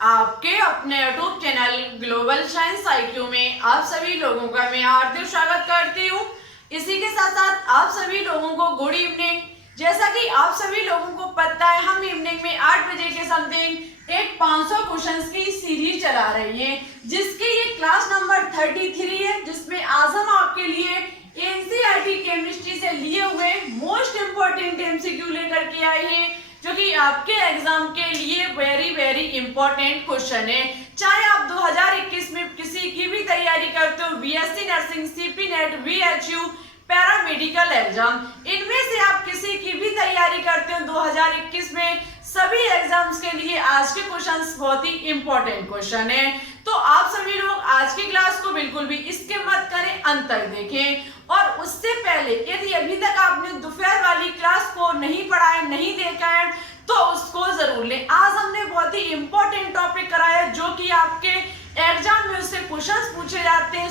आपके अपने YouTube channel global science IQ में आप सभी लोगों का मैं हार्दिक स्वागत करती हूँ। इसी के साथ साथ आप सभी लोगों को गुड इवनिंग। जैसा कि आप सभी लोगों को पता है, हम इवनिंग में 8 बजे के समथिंग एक 500 क्वेश्चंस की सीरीज चला रही है, जिसकी ये क्लास नंबर 33 है, जिसमें आज हम आपके लिए NCERT केमिस्ट्री से लिए हुए मोस्ट इम्पोर्टेंट MCQ लेकर के आए हैं, जो कि आपके एग्जाम के लिए वेरी इंपॉर्टेंट क्वेश्चन है। चाहे आप 2021 में किसी की भी तैयारी करते हो, BSc nursing, CP net, VHU, paramedical exam, इनमें से आप किसी की भी तैयारी करते हो 2021 में, सभी एग्जाम्स के लिए आज के क्वेश्चंस बहुत ही इंपॉर्टेंट क्वेश्चन है। तो आप सभी लोग आज की क्लास को बिल्कुल भी स्किप मत करें, अंत तक देखें। और उससे पहले यदि अभी तक आपने दोपहर वाली क्लास को नहीं पढ़ा है, नहीं देखा है, तो उसको जरूर लें। आज हमने बहुत ही इंपॉर्टेंट टॉपिक कराया, जो कि आपके एग्जाम में उससे क्वेश्चंस पूछे जाते हैं।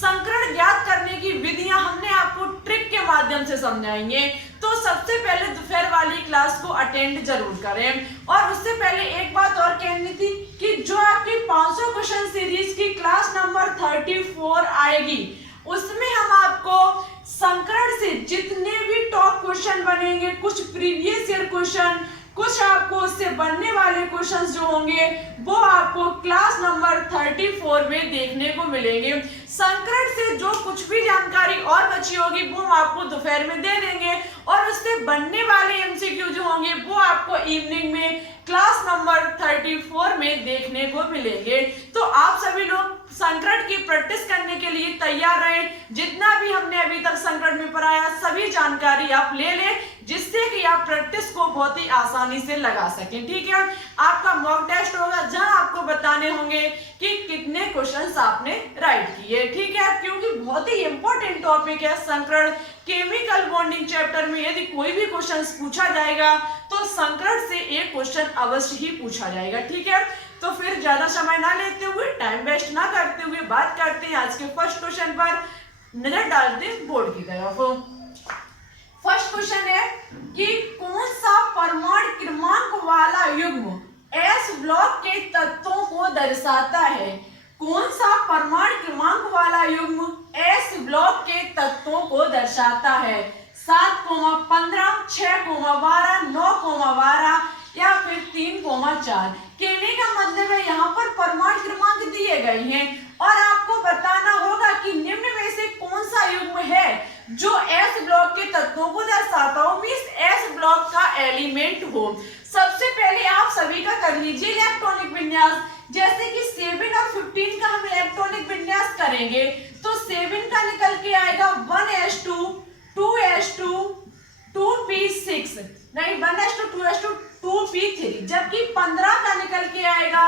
संकरण ज्ञात करने की विधियां हमने आपको ट्रिक के माध्यम से समझाएंगे। तो सबसे पहले दोपहर वाली क्लास को अटेंड जरूर करें। और उससे पहले एक बात और कहनी थी कि जो आपकी 500 क्वेश्चन सीरीज की क्लास नंबर 34 आएगी, उसमें हम आपको संकरण से जितने भी टॉप क्वेश्चन बनेंगे, कुछ प्रीवियस ईयर क्वेश्चन, कुछ आपको उससे बनने वाले क्वेश्चंस जो होंगे, वो आपको क्लास नंबर 34 में देखने को मिलेंगे। संकरण से जो कुछ भी जानकारी और बची होगी, वो हम आपको दोपहर में दे देंगे, और उससे बनने वाले MCQ जो होंगे, वो आपको इवनिंग में क्लास नंबर 34 में देखने को मिलेंगे। तो आप सभी लोग संकरण की प्रैक्टिस करने के लिए तैयार रहें। जितना भी हमने अभी तक संकरण में पढ़ाया, सभी जानकारी आप ले लें, जिससे कि आप प्रैक्टिस को बहुत ही आसानी से लगा सकें। ठीक है, आपका मॉक टेस्ट होगा, जहां आपको बताने होंगे कि कितने क्वेश्चंस आपने राइट किए। ठीक है, क्योंकि बहुत ही इंपॉर्टेंट टॉपिक है संकरण। केमिकल बॉन्डिंग चैप्टर में यदि कोई भी क्वेश्चंस पूछा जाएगा, तो संकरण से एक क्वेश्चन अवश्य ही पूछा जाएगा। ठीक है, तो फिर ज्यादा समय ना लेते हुए, टाइम वेस्ट ना करते हुए, बात करते हैं आज के फर्स्ट क्वेश्चन पर। नजर डालते हैं बोर्ड की तरफ। फर्स्ट क्वेश्चन है कि कौन सा परमाणु क्रमांक वाला युग्म S ब्लॉक के तत्वों को दर्शाता है? कौन सा परमाणु क्रमांक वाला युग्म S ब्लॉक के तत्वों को दर्शाता है? 7,15, 6,12, 9,12 या फिर 3,4। कहने का मतलब है यहाँ पर परमाणु क्रमांक दिए गए हैं, और आपको बताना होगा कि निम्न में से कौन सा युग्म है जो S ब्लॉक के तत्वों को दर्शाता हो, मींस S ब्लॉक का एलिमेंट हो। सबसे पहले आप सभी का कर लीजिए इलेक्ट्रॉनिक विन्यास। जैसे कि 7 और 15 का हम इलेक्ट्रॉनिक विन्यास करेंगे, तो 7 का निकल के आएगा 1s2 2s2 2p6, नहीं 1s2 2s2 2p3, जबकि 15 का निकल के आएगा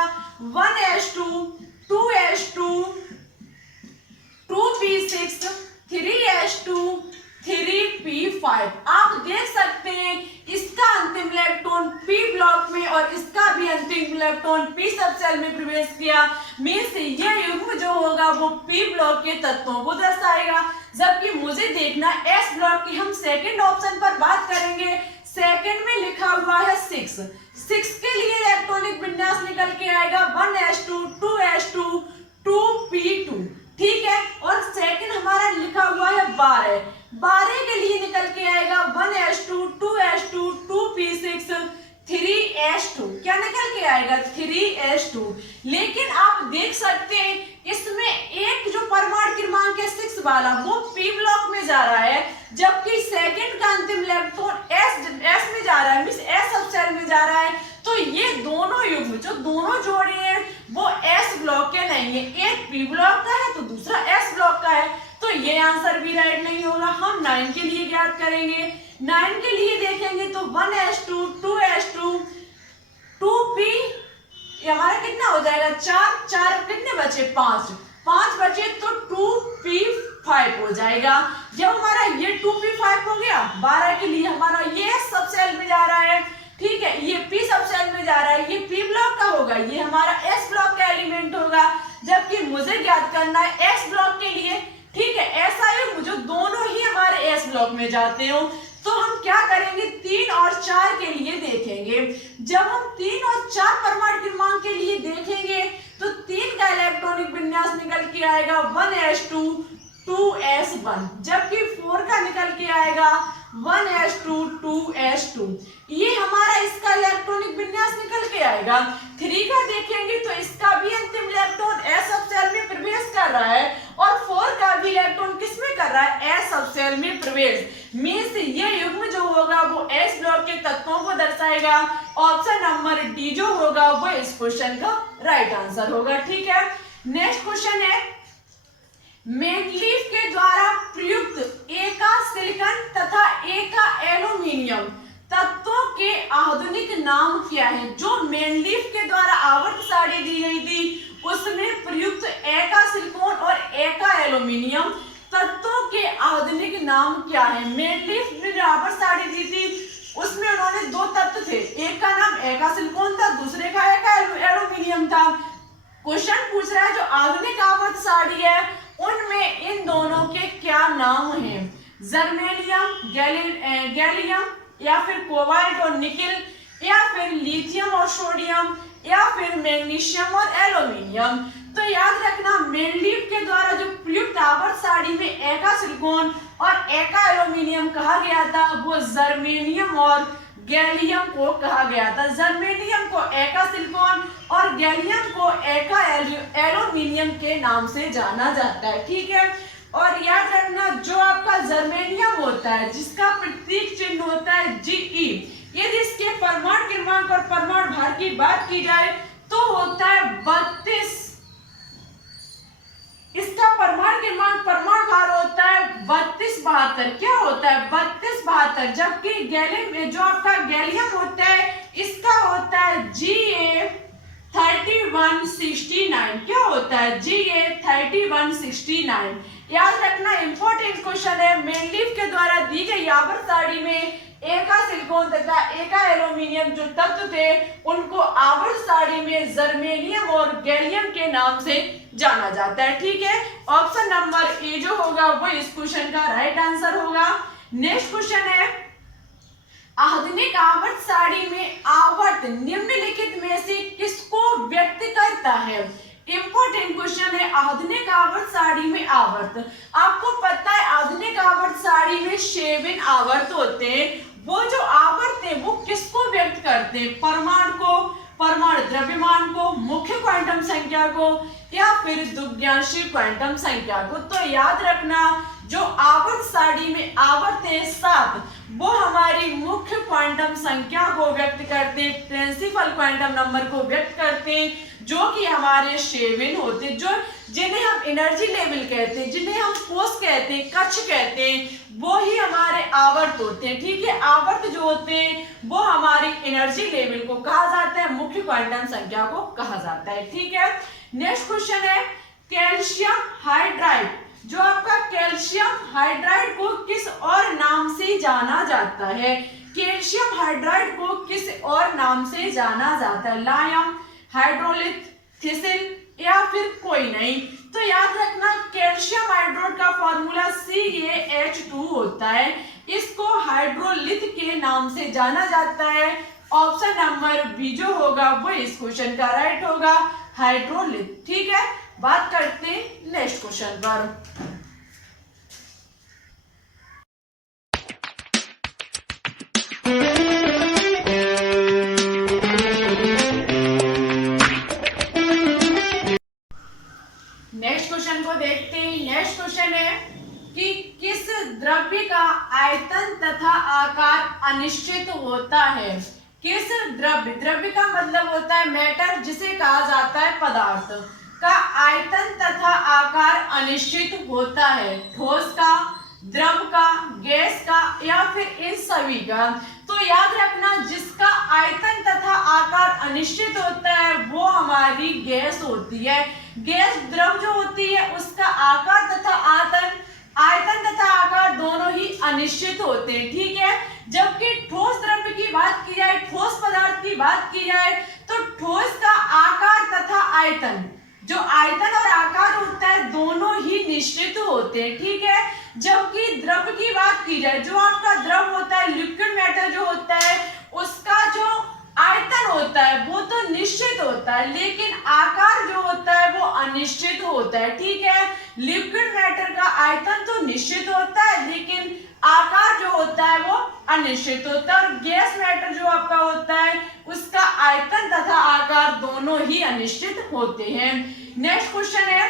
1s2 2s2 2p6 3s2 3p5। आप देख सकते हैं इसका अंतिम इलेक्ट्रॉन p ब्लॉक में और इसका भी अंतिम इलेक्ट्रॉन p सब सेल में प्रवेश किया, मींस ये युग्म जो होगा वो p ब्लॉक के तत्वों को दर्शाएगा। जबकि मुझे देखना s ब्लॉक की, हम सेकंड ऑप्शन पर बात करेंगे। सेकंड में लिखा हुआ है 6 के लिए इलेक्ट्रॉनिक विन्यास निकल के आएगा 1s2 2s2 2p2। ठीक है, और सेकंड हमारा लिखा हुआ है 12 के लिए निकल के आएगा 1s2 2s2 2p6 3s2। क्या निकल के आएगा? 3s2। लेकिन आप देख सकते हैं इसमें एक जो परमाणु क्रमांक है 6 वाला, वो p ब्लॉक में जा रहा है, जबकि सेकंड का अंतिम इलेक्ट्रॉन s में जा रहा है, मींस s सब सेल में जा रहा है। तो ये दोनों युग्म, जो दोनों जोड़े हैं, वो S ब्लॉक के नहीं है। एक p ब्लॉक का है तो दूसरा S ब्लॉक का है, तो ये आंसर भी राइट नहीं होगा। हम 9 के लिए ज्ञात करेंगे। 9 के लिए देखेंगे तो 1s2 2s2 2p, हमारा कितना हो जाएगा? 4 कितने बचे? 5 बचे, तो 2p5 हो जाएगा। जब हमारा ये 2p5 हो गया, 12 के लिए हमारा ये सब सेल में जा रहा है। ठीक है, ये p सब सेल में जा रहा है, ये p ब्लॉक का होगा, ये हमारा s ब्लॉक का एलिमेंट होगा। जबकि मुझे ज्ञात करना है s ब्लॉक के लिए। ठीक है, ऐसा युग्म जो दोनों ही हमारे s ब्लॉक में जाते हो, तो हम क्या करेंगे? 3 और 4 के लिए देखेंगे। जब हम 3 और 4 परमाणु क्रमांक के के आएगा 1s2 2s1, जबकि 4 का निकल के आएगा 1s2 2s2। ये हमारा इसका इलेक्ट्रॉनिक विन्यास निकल के आएगा। 3 का देखेंगे तो इसका भी अंतिम इलेक्ट्रॉन s सब सेल में प्रवेश कर रहा है और 4 का भी इलेक्ट्रॉन किस में कर रहा है, s सब सेल में प्रवेश। मींस ये युग्म जो होगा वो s ब्लॉक के तत्वों को दर्शाएगा। ऑप्शन नंबर डी जो होगा वो इस क्वेश्चन का राइट आंसर होगा। ठीक है, नेक्स्ट क्वेश्चन है, मेंडलीफ के द्वारा प्रयुक्त एका सिलिकॉन तथा एका एल्यूमीनियम तत्वों के आधुनिक नाम क्या है। जो मेंडलीफ के द्वारा आवर्त सारणी दी गई थी उसमें प्रयुक्त एका सिलिकॉन और एका एल्यूमीनियम तत्वों के आधुनिक नाम क्या है। मेंडलीफ ने जो आवर्त सारणी दी थी उसमें उन्होंने दो तत्व थे, एक का नाम एका सिलिकॉन था, दूसरे का एका एल्यूमीनियम था। क्वेश्चन पूछ रहा है जो आधुनिक आवर्त सारणी है उनमें इन दोनों के क्या नाम हैं, जर्मेनियम, गैलियम या फिर कोबाल्ट और निकेल या फिर लिथियम और सोडियम या फिर मैग्नीशियम और एल्यूमिनियम। तो याद रखना मेंडलीफ के द्वारा जो प्रयुक्त आवर्त सारणी में एका सिलिकॉन और एका एल्यूमिनियम कहा गया था वो जर्मेनियम और गैलियम को कहा गया था। जर्मेनियम को एका सिलिकॉन और गैलियम को एका एल्यूमिनियम के नाम से जाना जाता है। ठीक है, और याद रखना जो आपका जर्मेनियम होता है जिसका प्रतीक चिन्ह होता है Ge, यदि इसके परमाणु क्रमांक और परमाणु भार की बात की जाए तो होता है 32। इसका परमाणु क्रमांक परमाणु भार होता है 3272। क्या होता है 3272, जबकि गैलियम जो आपका गैलियम होता है इसका होता है Ga 3169। क्या होता है Ga 3169। याद रखना इंपॉर्टेंट क्वेश्चन है, मेंडलीफ के द्वारा दी गई आवर्त सारणी में एका सिलिकॉन तथा एका एल्यूमिनियम जो तत्व थे उनको आवर्त सारणी में जर्मेनियम और गैलियम के नाम से जाना जाता है। ठीक है, ऑप्शन नंबर ए जो होगा वो इस क्वेश्चन का राइट आंसर होगा। नेक्स्ट क्वेश्चन है, आधुनिक आवर्त सारणी में आवर्त निम्नलिखित में से किसको व्यक्त करता है। इंपॉर्टेंट क्वेश्चन है, आधुनिक आवर्त सारणी में आवर्त, आपको पता है आधुनिक आवर्त सारणी में 7 आवर्त होते हैं। वो जो आवर्त है वो किसको व्यक्त करते हैं, परमाणु को, परमाणु द्रव्यमान को, मुख्य क्वांटम संख्या को या फिर द्विज्ञांशी क्वांटम संख्या को। तो याद रखना जो आवर्त सारणी में आवर्त है 7 वो हमारी मुख्य क्वांटम संख्या को व्यक्त करते हैं, प्रिंसिपल क्वांटम नंबर को व्यक्त करते हैं जो कि हमारे 7 होते हैं, जो जिन्हें हम एनर्जी लेवल कहते हैं, जिन्हें हम कोष कहते हैं, कक्ष कहते हैं, वो ही हमारे आवर्त होते हैं। ठीक है, आवर्त जो होते हैं वो हमारी एनर्जी लेवल को कहा जाता है, मुख्य क्वांटम संख्या को कहा जाता है। ठीक है, नेक्स्ट क्वेश्चन है, कैल्शियम हाइड्राइड, जो आपका कैल्शियम हाइड्राइड को किस और नाम से जाना जाता है। कैल्शियम हाइड्राइड को किस और नाम से जाना जाता है, लायम, हाइड्रोलिथ, थिसिल या फिर कोई नहीं। तो याद रखना कैल्शियम हाइड्रोड का फॉर्मूला CaH2 होता है, इसको हाइड्रोलिथ के नाम से जाना जाता है। ऑप्शन नंबर बी जो होगा वो इस क्वेश्चन का राइट होगा, हाइड्रोलिथ। ठीक है, बात करते हैं नेक्स्ट क्वेश्चन पर। नेक्स्ट क्वेश्चन को देखते हैं। नेक्स्ट क्वेश्चन है कि किस द्रव्य का आयतन तथा आकार अनिश्चित होता है। किस द्रव्य, द्रव्य का मतलब होता है मैटर, जिसे कहा जाता है पदार्थ, का आयतन तथा आकार अनिश्चित होता है। ठोस का, द्रव का, गैस का या फिर इन सभी का। तो याद रखना जिसका आयतन तथा आकार अनिश्चित होता है वो हमारी गैस होती है। गैस द्रव जो होती है उसका आकार तथा आयतन तथा आकार दोनों ही अनिश्चित होते हैं। ठीक है, जबकि ठोस द्रव्य की बात की जाए, ठोस पदार्थ की बात की जाए तो ठोस का आकार तथा आयतन, जो आयतन और आकार होता है दोनों ही निश्चित होते हैं। ठीक है, जबकि द्रव की बात की जाए, जो आपका द्रव होता है लिक्विड मैटर जो होता है उसका जो आयतन होता है वो तो निश्चित होता है, लेकिन आकार जो होता है वो अनिश्चित होता है। ठीक है, लिक्विड मैटर का आयतन तो निश्चित होता है, लेकिन आकार जो होता है वो अनिश्चित होता है। और गैस मैटर जो आपका होता है उसका आयतन तथा आकार दोनों ही अनिश्चित होते हैं। नेक्स्ट क्वेश्चन है,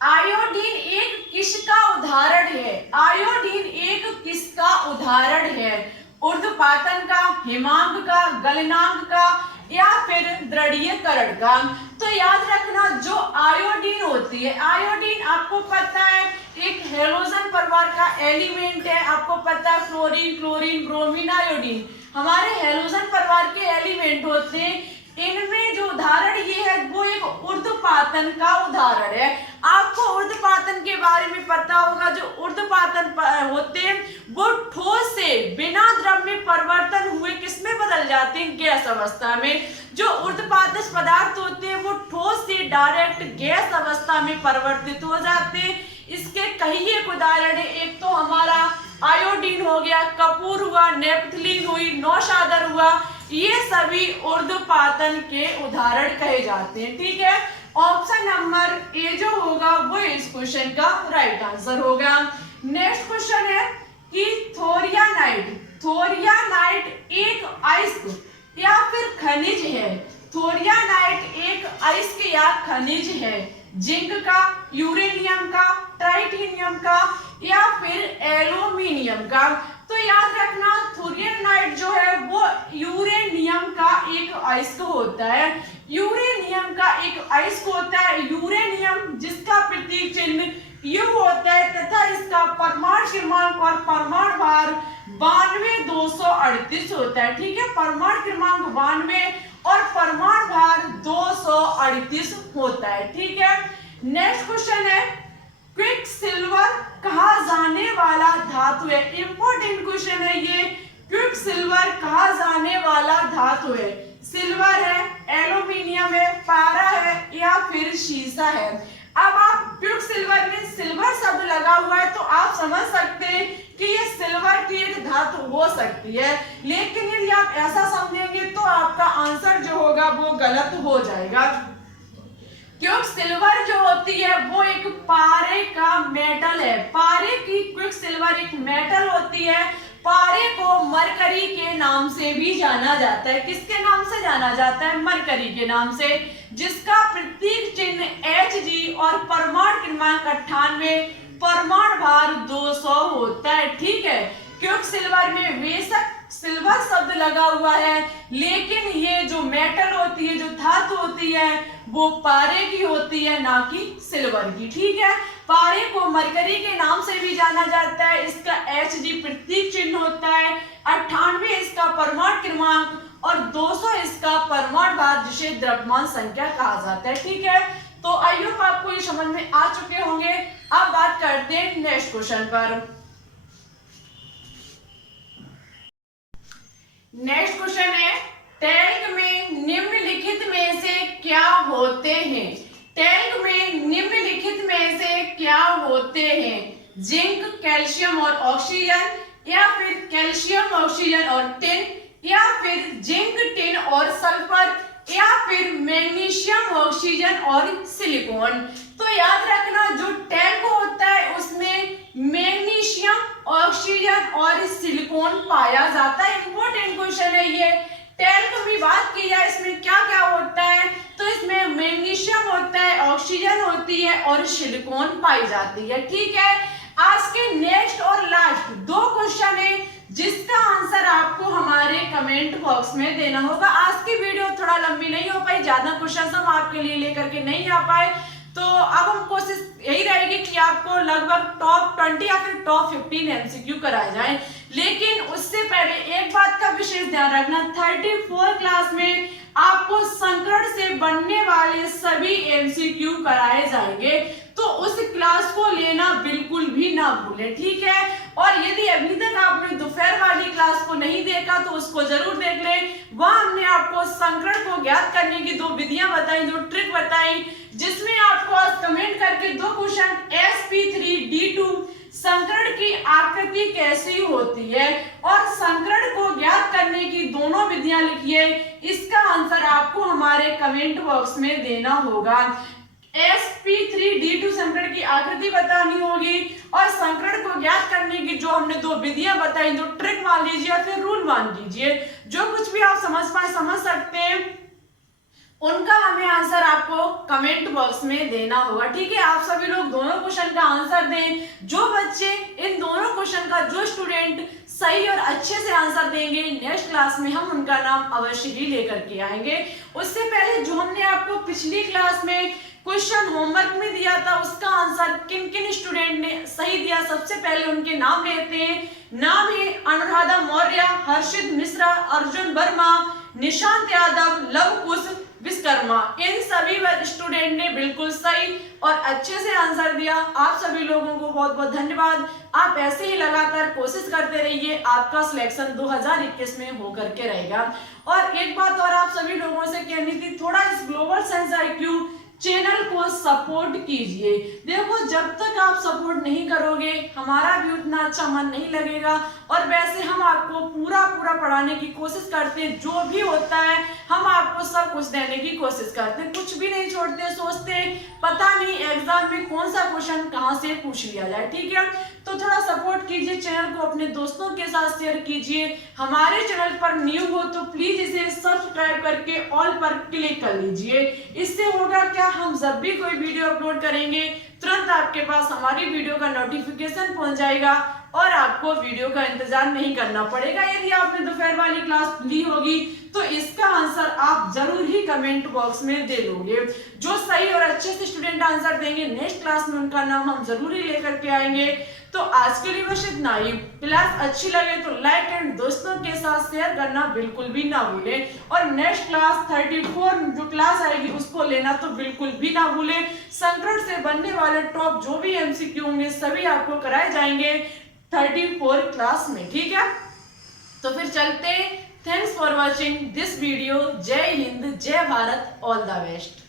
आयोडीन एक किसका उदाहरण है? आयोडीन एक किसका उदाहरण है? ऊर्ध्वपातन का, हिमांक का, गलनांक का या फिर द्रव्यीकरण का? तो याद रखना, जो आयोडीन होती है, आयोडीन आपको पता है एक हैलोजन परिवार का एलिमेंट है। आपको पता है फ्लोरीन, क्लोरीन, ब्रोमीन, आयोडीन हमारे हैलोजन परिवार के एलिमेंट होते हैं। इनमें जो उदाहरण ये है वो एक ऊर्ध्वपातन का उदाहरण है। आपको ऊर्ध्वपातन के बारे में पता होगा, जो ऊर्ध्वपातन होते हैं वो ठोस से बिना द्रव में परिवर्तन हुए किसमें बदल जाते हैं? गैस अवस्था में। जो ऊर्ध्वपातज पदार्थ होते हैं वो ठोस से डायरेक्ट गैस अवस्था में परिवर्तित हो जाते हैं। इसके कई एक उदाहरण है, एक तो हमारा आयोडीन हो गया, कपूर हुआ, नेपथलीन हुई, नौशादर हुआ, ये सभी ऊर्ध्वपातन के उदाहरण कहे जाते हैं। ठीक है, ऑप्शन नंबर ए जो होगा वो इस क्वेश्चन का राइट आंसर होगा। नेक्स्ट क्वेश्चन है कि थोरियानाइट, थोरियानाइट एक अयस्क या फिर खनिज है? थोरियानाइट एक अयस्क या खनिज है? जिंक का, यूरेनियम का, टाइटेनियम का या फिर एल्यूमिनियम का? तो याद रखना, थोरियानाइट जो है वो यूरेनियम का एक अयस्क होता है। यूरेनियम का एक अयस्क होता है। यूरेनियम जिसका प्रतीक चिन्ह यू होता है तथा इसका परमाणु क्रमांक और परमाणु भार 92,238 होता है। ठीक है, परमाणु क्रमांक 92 और परमाणु भार 238 होता है। ठीक है, नेक्स्ट क्वेश्चन है, क्विक सिल्वर कहा जाने वाला धातु है? इंपॉर्टेंट क्वेश्चन है ये। क्विक सिल्वर कहा जाने वाला धातु है? सिल्वर है, एल्यूमिनियम है, पारा है या फिर शीशा है? अब आप क्विक सिल्वर में सिल्वर शब्द लगा हुआ है तो आप समझ सकते हैं कि ये सिल्वर की एक धातु हो सकती है, लेकिन यदि आप ऐसा समझेंगे तो आपका आंसर जो होगा वो गलत हो जाएगा। क्योंकि सिल्वर जो होती है वो एक पारे का मेटल है। पारे की क्विक सिल्वर एक मेटल होती है। पारे को मरकरी के नाम से भी जाना जाता है। किसके नाम से जाना जाता है? मरकरी के नाम से, जिसका प्रतीक चिन्ह Hg और परमाणु क्रमांक 98, परमाणु भार 200 होता है। ठीक है, क्योंकि सिल्वर में बेशक सिल्वर शब्द लगा हुआ है, लेकिन ये जो मेटल होती है, जो धातु होती है वो पारे की होती है, ना कि सिल्वर की। ठीक है, पारे को मरकरी के नाम से भी जाना जाता है। इसका Hg प्रतीक चिन्ह होता है, 98 इसका परमाणु क्रमांक और 200 इसका परमाणु भार, जिसे द्रव्यमान संख्या कहा जाता है। ठीक है, तो आई होप आपको ये समझ में आ चुके होंगे। अब बात करते हैं नेक्स्ट क्वेश्चन पर। नेक्स्ट क्वेश्चन है, टैंक में निम्नलिखित में से क्या होते हैं? टैंक में निम्नलिखित में से क्या होते हैं? जिंक, कैल्शियम और ऑक्सीजन या फिर कैल्शियम, ऑक्सीजन और टिन या फिर जिंक, टिन और सल्फर या फिर मैग्नीशियम, ऑक्सीजन और सिलिकॉन? तो याद रखना, जो टैंक होता है उसमें मैग्नीशियम, ऑक्सीजन और सिलिकॉन पाया जाता है। इंपॉर्टेंट क्वेश्चन है ये। टैंक में बात की जाए इसमें क्या क्या होता है, तो इसमें मैग्नीशियम होता है, ऑक्सीजन होती है और सिलिकॉन पाई जाती है। ठीक है, आज के नेक्स्ट और लास्ट 2 क्वेश्चन है जिसका आंसर आपको हमारे कमेंट बॉक्स में देना होगा। आज की वीडियो थोड़ा लंबी नहीं हो पाई, ज्यादा क्वेश्चन हम आपके लिए लेकर के नहीं आ पाए, तो अब हम कोशिश यही रहेगी कि आपको लगभग टॉप 20 या फिर टॉप 15 एमसीक्यू कराए जाए। लेकिन उससे पहले एक बात का विशेष ध्यान रखना, 34 क्लास में आपको संकरण से बनने वाले सभी एमसीक्यू कराए जाएंगे, तो उस क्लास को लेना बिल्कुल भी ना भूलें। ठीक है, और यदि अभी तक आपने दोपहर वाली क्लास को नहीं देखा तो उसको जरूर देख लें। वहां हमने आपको संकरण को ज्ञात करने की 2 विधियां बताई, 2 ट्रिक बताई, जिसमें आपको आज कमेंट करके 2 क्वेश्चन SP3 D2 संकरण की आकृति कैसी होती है और संकरण को ज्ञात करने की दोनों विधियां लिखिए। इसका आंसर आपको हमारे कमेंट बॉक्स में देना होगा। sp3d2 संकरण की आकृति बतानी होगी और संकरण को ज्ञात करने की जो हमने दो विधियां बताई, दो ट्रिक मान लीजिए या फिर रूल मान लीजिए, जो कुछ भी आप समझ पाए समझ सकते हैं, उनका हमें आंसर आपको कमेंट बॉक्स में देना होगा। ठीक है, आप सभी लोग दोनों क्वेश्चन का आंसर दें। जो बच्चे इन दोनों क्वेश्चन का, जो स्टूडेंट सही और अच्छे से आंसर देंगे, नेक्स्ट क्लास में हम उनका नाम अवश्य ही लेकर के आएंगे। उससे पहले जो हमने आपको पिछली क्लास में क्वेश्चन होमवर्क में दिया था, उसका आंसर किन किन स्टूडेंट ने सही दिया, सबसे पहले उनके नाम लेते हैं। नाम है अनुराधा मौर्य, हर्षित मिश्रा, अर्जुन वर्मा, निशांत यादव, लव कुश विश्वकर्मा। इन सभी स्टूडेंट ने बिल्कुल सही और अच्छे से आंसर दिया। आप सभी लोगों को बहुत बहुत धन्यवाद। आप ऐसे ही लगातार कोशिश करते रहिए, आपका सिलेक्शन 2021 में होकर के रहेगा। और एक बात और आप सभी लोगों से कहनी थी, थोड़ा इस ग्लोबल साइंस IQ चैनल को सपोर्ट कीजिए। देखो, जब तक आप सपोर्ट नहीं करोगे हमारा भी उतना अच्छा मन नहीं लगेगा। और वैसे हम आपको पूरा पढ़ाने की कोशिश करते हैं, जो भी होता है हम आपको सब कुछ देने की कोशिश करते हैं, कुछ भी नहीं छोड़ते। सोचते हैं पता नहीं एग्जाम में कौन सा क्वेश्चन कहाँ से पूछ लिया जाए। ठीक है, तो थोड़ा सपोर्ट कीजिए, चैनल को अपने दोस्तों के साथ शेयर कीजिए। हमारे चैनल पर न्यू हो तो प्लीज इसे सब्सक्राइब करके ऑल पर क्लिक कर लीजिए। इससे होगा क्या, हम जब भी कोई वीडियो अपलोड करेंगे तुरंत आपके पास हमारी वीडियो का नोटिफिकेशन पहुंच जाएगा और आपको वीडियो का इंतजार नहीं करना पड़ेगा। यदि आपने दोपहर वाली क्लास ली होगी तो इसका आंसर आप जरूर ही कमेंट बॉक्स में दे दोगे। जो सही और अच्छे से स्टूडेंट आंसर देंगे, नेक्स्ट क्लास में उनका नाम हम जरूर ही लेकर के आएंगे। तो आज के लिए बस इतना ही। क्लास अच्छी लगे तो लाइक एंड दोस्तों के साथ शेयर करना बिल्कुल भी ना भूलें। और नेक्स्ट क्लास 34 जो क्लास आएगी उसको लेना तो बिल्कुल भी ना भूलें। संकरण से बनने वाले टॉप जो भी MCQ होंगे सभी आपको कराए जाएंगे 34 क्लास में। ठीक है, तो फिर चलते। Thanks for watching this video. जय हिंद, जय भारत, ऑल द बेस्ट।